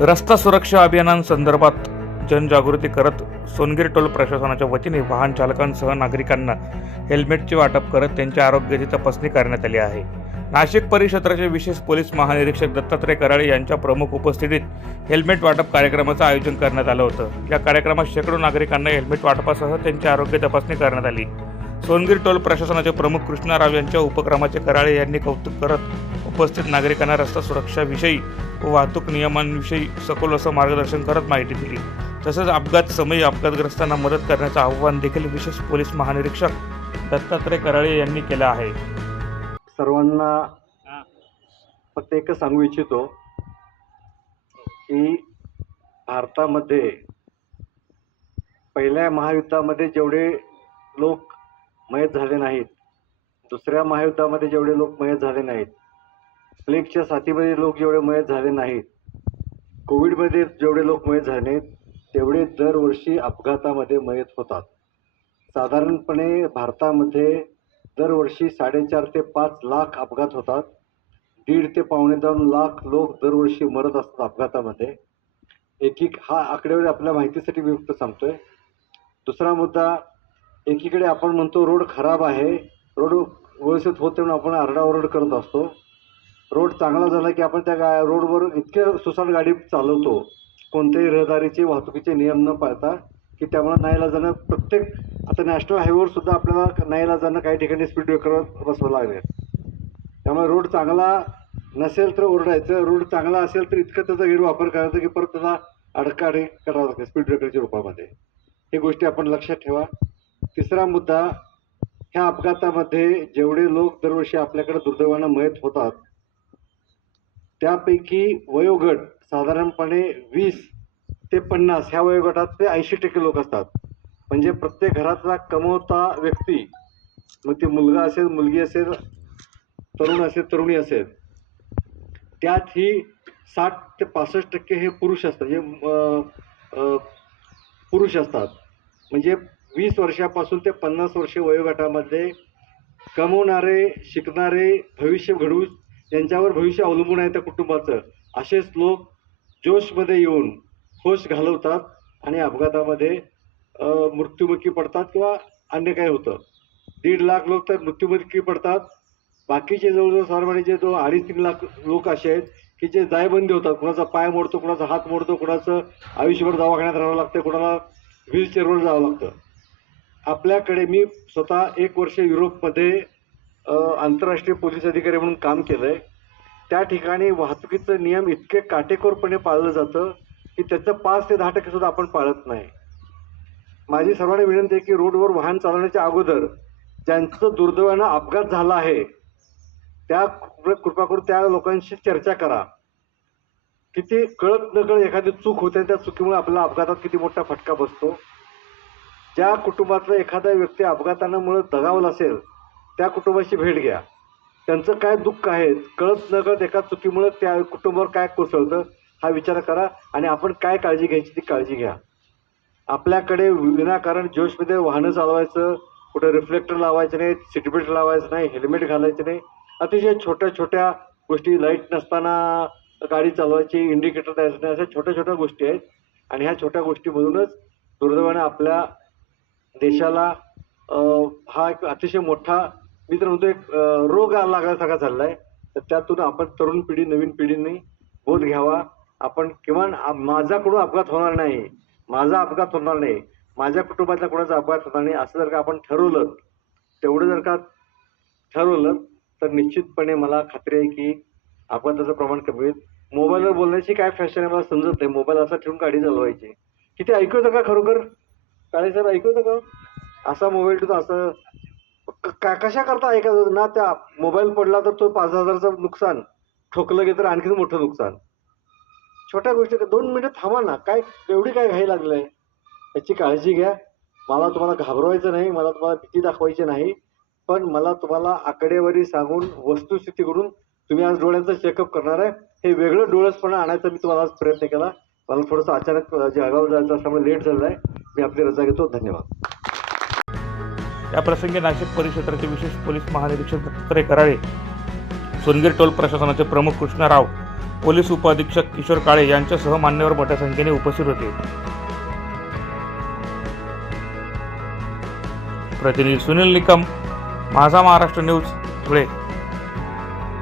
रस्ता सुरक्षा अभियानांसंदर्भात जनजागृती करत सोनगीर टोल प्रशासनाच्या वतीने वाहन चालकांसह नागरिकांना हेल्मेटचे वाटप करत त्यांच्या आरोग्याची तपासणी करण्यात आली आहे. नाशिक परिक्षेत्राचे विशेष पोलीस महानिरीक्षक दत्तात्रय कराळे यांच्या प्रमुख उपस्थितीत हेल्मेट वाटप कार्यक्रमाचं आयोजन करण्यात आलं होतं. या कार्यक्रमात शेकडो नागरिकांना हेल्मेट वाटपासह त्यांची आरोग्य तपासणी करण्यात आली. सोनगीर टोल प्रशासनाचे प्रमुख कृष्णाराव यांच्या उपक्रमाचे कराळे यांनी कौतुक करत उपस्थित नागरिकांना रस्ता सुरक्षाविषयी व वाहतूक नियमांविषयी सखोल असं मार्गदर्शन करत माहिती दिली. तसंच अपघात समयी अपघातग्रस्तांना मदत करण्याचं आव्हान देखील विशेष पोलीस महानिरीक्षक दत्तात्रय कराळे यांनी केलं आहे. सर्वांना फक्त एकच सांगू इच्छितो की भारतामध्ये पहिल्या महायुद्धामध्ये जेवढे लोक मयत झाले नाहीत दुसऱ्या महायुद्धामध्ये जेवढे लोक मयत झाले नाहीत प्लेगच्या साथीमध्ये लोक जेवढे मयत झाले नाहीत कोविडमध्ये जेवढे लोक मयत झाले नाहीत तेवढे दरवर्षी अपघातामध्ये मयत होतात. साधारणपणे भारतामध्ये दरवर्षी साडेचार ते पाच लाख अपघात होतात. दीड ते पावणे दोन लाख लोक दरवर्षी मरत असतात अपघातामध्ये. एकीक हा आकडेवारी आपल्या माहितीसाठी मी सांगतोय. दुसरा मुद्दा एकीकडे आपण म्हणतो रोड खराब आहे रोड व्यवस्थित होत म्हणून आपण आरडाओरड करत असतो. रोड चांगला झाला की आपण त्या गा रोडवर इतके सुसाट गाडी चालवतो कोणत्याही रहदारीचे वाहतुकीचे नियम न पाळता की त्यामुळे नाहीला जाणं प्रत्येक आता नॅशनल हायवेवर सुद्धा आपल्याला नाहीला जाणं काही ठिकाणी स्पीड ब्रेकर बसवं लागले. त्यामुळे रोड चांगला नसेल तर ओरडायचं रोड चांगला असेल तर इतकं त्याचा गैरवापर करायचा की परत त्याला अडकाडी करावं लागते स्पीड ब्रेकरच्या रूपामध्ये. हे गोष्टी आपण लक्षात ठेवा. तिसरा मुद्दा ह्या अपघातामध्ये जेवढे लोक दरवर्षी आपल्याकडे दुर्दैवानं मयत होतात त्यापैकी वयोगट साधारणपणे वीस ते पन्नास ह्या वयोगटात ते ऐंशी टक्के लोक असतात. म्हणजे प्रत्येक घरातला कमवता व्यक्ती मग ते मुलगा असेल मुलगी असेल तरुण असेल तरुणी असेल त्यात ही साठ ते पासष्ट टक्के हे पुरुष असतात. जे पुरुष असतात. म्हणजे वीस वर्षापासून ते पन्नास वर्ष वयोगटामध्ये कमवणारे शिकणारे भविष्य घडवू ज्यांच्यावर भविष्य अवलंबून आहे त्या कुटुंबाचं. असेच लोक जोशमध्ये येऊन होश घालवतात आणि अपघातामध्ये मृत्युमुखी पडतात किंवा अन्य काही होतं. दीड लाख लोक तर मृत्युमुखी पडतात. बाकीचे जवळजवळ सर्वांचे जे जो अडीच तीन लाख लोक असे आहेत की जे जायबंदी होतात. कुणाचा पाय मोडतो कुणाचा हात मोडतो कुणाचं आयुष्यभर दवाखान्यात राहावं लागतं कुणाला व्हीलचेअरवर जावं लागतं. आपल्याकडे मी स्वतः एक वर्ष युरोपमध्ये आंतरराष्ट्रीय पोलीस अधिकारी म्हणून काम केलं आहे त्या ठिकाणी वाहतुकीचं नियम इतके काटेकोरपणे पाळलं जातं की त्याचं पाच ते दहा टक्के सुद्धा आपण पाळत नाही. माझी सर्वांना विनंती आहे की रोडवर वाहन चालवण्याच्या अगोदर ज्यांचं दुर्दैवानं अपघात झाला आहे त्या कृपा करून त्या लोकांशी चर्चा करा. किती कळत न कळत एखादी चूक होते त्या चुकीमुळे आपल्याला अपघातात किती मोठा फटका बसतो. ज्या कुटुंबातला एखादा व्यक्ती अपघातामुळे दगावला असेल त्या कुटुंबाशी भेट घ्या. त्यांचं काय दुःख आहे कळत न कळत एका चुकीमुळं त्या कुटुंबावर काय कोसळतं हा विचार करा आणि आपण काय काळजी घ्यायची ती काळजी घ्या. आपल्याकडे विनाकारण जोशमध्ये वाहनं चालवायचं कुठे रिफ्लेक्टर लावायचं नाही सीटबेल्ट लावायचं नाही हेल्मेट घालायचं नाही. अतिशय छोट्या छोट्या गोष्टी लाइट नसताना गाडी चालवायची इंडिकेटर द्यायचं नाही अशा छोट्या छोट्या गोष्टी आहेत. आणि ह्या छोट्या गोष्टीमधूनच दुर्दैवाने आपल्या देशाला हा एक अतिशय मोठा मी तर म्हणतो एक रोग लागल्यासारखा चालला आहे तर त्यातून आपण तरुण पिढी नवीन पिढीने बोध घ्यावा. आपण किमान आ- माझ्याकडून अपघात होणार नाही माझा अपघात होणार नाही माझ्या कुटुंबातल्या कोणाचा अपघात होणार नाही असं जर का आपण ठरवलं तेवढं जर का ठरवलं तर निश्चितपणे मला खात्री आहे की अपघाताचं प्रमाण कमी होईल. मोबाईलवर बोलण्याची काय फॅशन आहे मला समजत नाही. मोबाईल असा ठेवून गाडी चालवायची. किती ऐकू येतं का खरोखर? काळे साहेब ऐकू येतं का? असा मोबाईल ठेवतो असं का कशा करता? ऐका ना त्या मोबाईल पडला तर तो पाच हजारचं नुकसान. ठोकलं गे तर आणखीन मोठं नुकसान. छोट्या गोष्टी दोन मिनिटं थांबा ना. काय एवढी काय घाई लागलं आहे याची काळजी घ्या. मला तुम्हाला घाबरवायचं नाही मला तुम्हाला भीती दाखवायची नाही. पण मला तुम्हाला आकडेवारी सांगून वस्तुस्थिती करून तुम्ही आज डोळ्यांचं चेकअप करणार आहे. हे वेगळं डोळसपणा आणायचा मी तुम्हाला आज प्रयत्न केला. मला थोडंसं अचानक जळगाव जायचं असल्यामुळे लेट झालं आहे. मी आपली रजा घेतो. धन्यवाद. या प्रसंगी नाशिक परिक्षेत्राचे विशेष पोलीस महानिरीक्षक दत्तात्रय कराळे सोनगीर टोल प्रशासनाचे प्रमुख कृष्णाराव पोलीस उपअधीक्षक किशोर काळे यांच्यासह मान्यवर मोठ्या संख्येने उपस्थित होते. प्रतिनिधी सुनील निकम माझा महाराष्ट्र न्यूज धुळे.